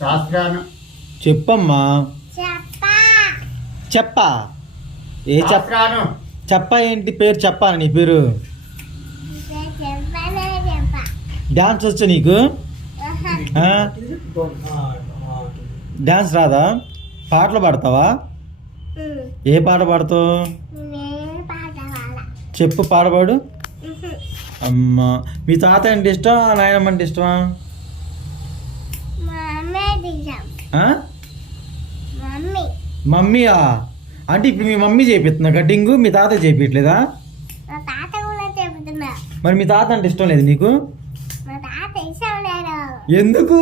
శాస్త్రాను చెప్పమ్మా. చెప్పా ఏ శాస్త్రాను చెప్ప ఏంటి పేరు? చెప్పాను నీ పేరు. డాన్స్ వచ్చా నీకు? డాన్స్ రాదా? పాటలు పాడతావా? ఏ పాట పాడతావు? చెప్పు, పాడబాడు. అమ్మా, మీ తాత అంటే ఇష్టం, నాయనమ్మ అంటే ఇష్టమా? మమ్మీయా? అంటే ఇప్పుడు మీ మమ్మీ చేపిస్తున్నా కటింగ్, మీ తాత చేపించలేదా? మరి మీ తాత అంటే ఇష్టం లేదు నీకు? ఎందుకు?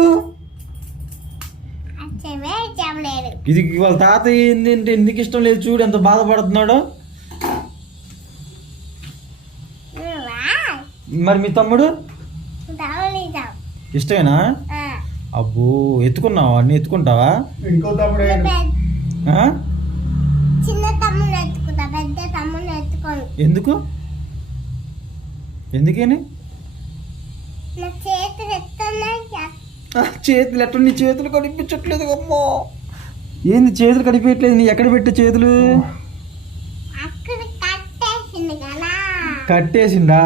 ఇది వాళ్ళ తాత ఏంటంటే ఎందుకు ఇష్టం లేదు? చూడు ఎంత బాధపడుతున్నాడో. మరి మీ తమ్ముడు ఇష్టమేనా? అబ్బో, ఎత్తుకున్నావా? అన్ని ఎత్తుకుంటావా? ఇంకో తమ్ముడు ఎందుకు? ఎందుకని? చేతులు ఎట్లా? నీ చేతులు కనిపించట్లేదు అమ్మో. ఏంది చేతులు కనిపించట్లేదు? నీ ఎక్కడ పెట్టే చేతులు? కట్టేసిండా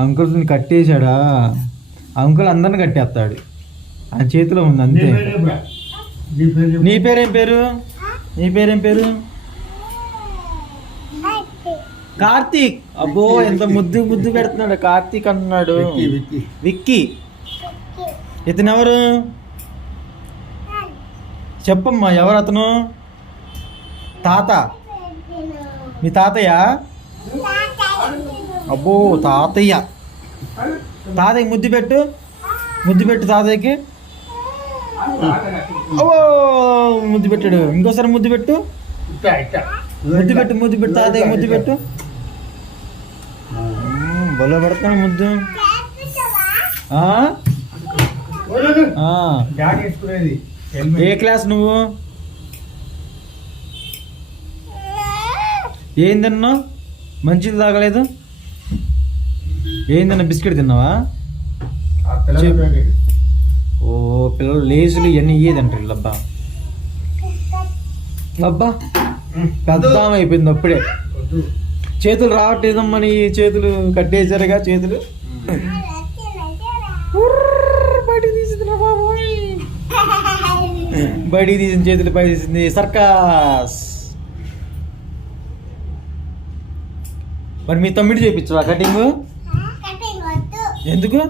అంకుల్? కట్టేశాడా అంకుల్? అందరిని కట్టేస్తాడు, ఆ చేతిలో ఉంది అంతే. నీ పేరేం పేరు? నీ పేరేం పేరు? కార్తీక్. అబ్బో, ఎంత ముద్దు ముద్దు పెడుతున్నాడు. కార్తీక్ అంటున్నాడు. విక్కీ. ఇతను ఎవరు? చెప్పమ్మా, ఎవరు అతను? తాత? మీ తాతయ్య? అబ్బో, తాతయ్య. తాతయ్యకి ముద్దు పెట్టు, ముద్దు పెట్టు తాతయ్యకి. ఓ, ముద్దు పెట్టాడు. ఇంకోసారి ముద్దు పెట్టు, ముద్దు పెట్టు, ముద్దు పెట్టు తాతయ్యకి ముద్దు పెట్టు. బలో పడుతున్నాడు ముద్దు. ఏ క్లాస్ నువ్వు? ఏం తిన్నావు? మంచిది తాగలేదు? ఏం తిన్నా? బిస్కెట్ తిన్నావా? ఓ, పిల్లలు లేసులు ఇవన్నీ ఇయ్యేదంటారు వీళ్ళబ్బా. అబ్బా, పెద్ద అయిపోయింది అప్పుడే. చేతులు రావట్లేదమ్మని చేతులు కట్టేశారుగా. చేతులు బయటికి తీసింది బాబోయ్. బయటికి తీసిన చేతులు పై తీసింది. సర్కస్. మరి మీ తమ్ముడు చేయించవా కటింగ్? ఎందుకు?